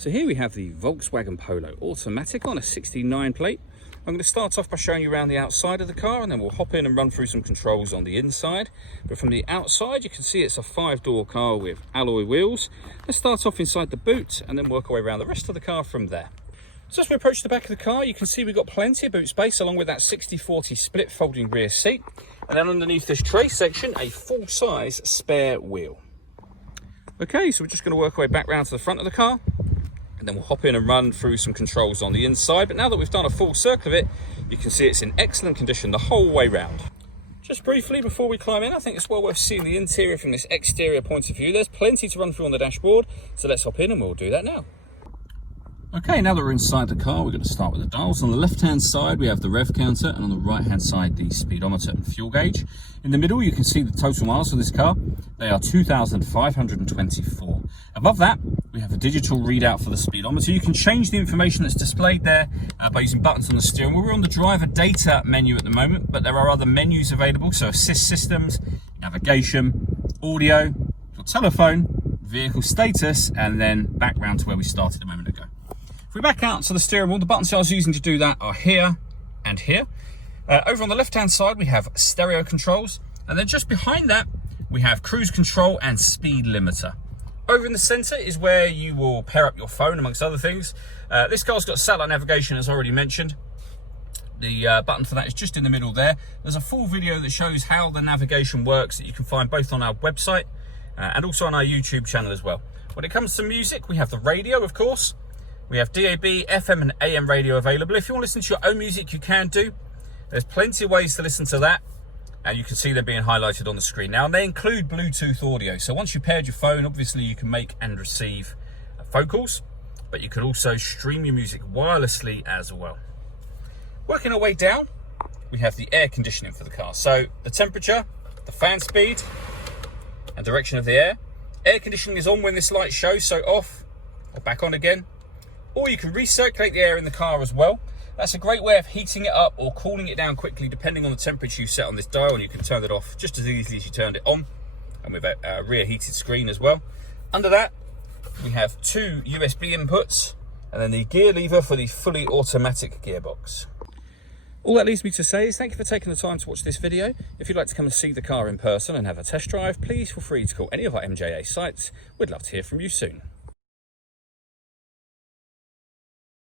So here we have the Volkswagen Polo automatic on a 69 plate. I'm going to start off by showing you around the outside of the car, and then we'll hop in and run through some controls on the inside. But from the outside, you can see it's a 5-door car with alloy wheels. Let's start off inside the boot and then work our way around the rest of the car from there. So as we approach the back of the car, you can see we've got plenty of boot space along with that 60/40 split folding rear seat. And then underneath this tray section, a full-size spare wheel. Okay, so we're just going to work our way back round to the front of the car, and then we'll hop in and run through some controls on the inside. But now that we've done a full circle of it, you can see it's in excellent condition the whole way round. Just briefly before we climb in, I think it's well worth seeing the interior from this exterior point of view. There's plenty to run through on the dashboard, so let's hop in and we'll do that now. Okay, now that we're inside the car, we're going to start with the dials. On the left-hand side, we have the rev counter, and on the right-hand side, the speedometer and fuel gauge. In the middle, you can see the total miles for this car. They are 2,524. Above that, we have a digital readout for the speedometer. You can change the information that's displayed there by using buttons on the steering wheel. We're on the driver data menu at the moment, but there are other menus available, so assist systems, navigation, audio, your telephone, vehicle status, and then back round to where we started a moment ago. If we back out to the steering wheel, the buttons I was using to do that are here and here. Over on the left-hand side, we have stereo controls. And then just behind that, we have cruise control and speed limiter. Over in the center is where you will pair up your phone, amongst other things. This car's got satellite navigation, as already mentioned. The button for that is just in the middle there. There's a full video that shows how the navigation works that you can find both on our website and also on our YouTube channel as well. When it comes to music, we have the radio, of course. We have DAB, FM and AM radio available. If you want to listen to your own music, you can do. There's plenty of ways to listen to that, and you can see them being highlighted on the screen now. And they include Bluetooth audio. So once you've paired your phone, obviously you can make and receive phone calls, but you can also stream your music wirelessly as well. Working our way down, we have the air conditioning for the car. So the temperature, the fan speed, and direction of the air. Air conditioning is on when this light shows, so off or back on again. Or you can recirculate the air in the car as well. That's a great way of heating it up or cooling it down quickly depending on the temperature you set on this dial, and you can turn it off just as easily as you turned it on, and with a rear heated screen as well. Under that, we have 2 USB inputs and then the gear lever for the fully automatic gearbox. All that leaves me to say is thank you for taking the time to watch this video. If you'd like to come and see the car in person and have a test drive, please feel free to call any of our MJA sites. We'd love to hear from you soon.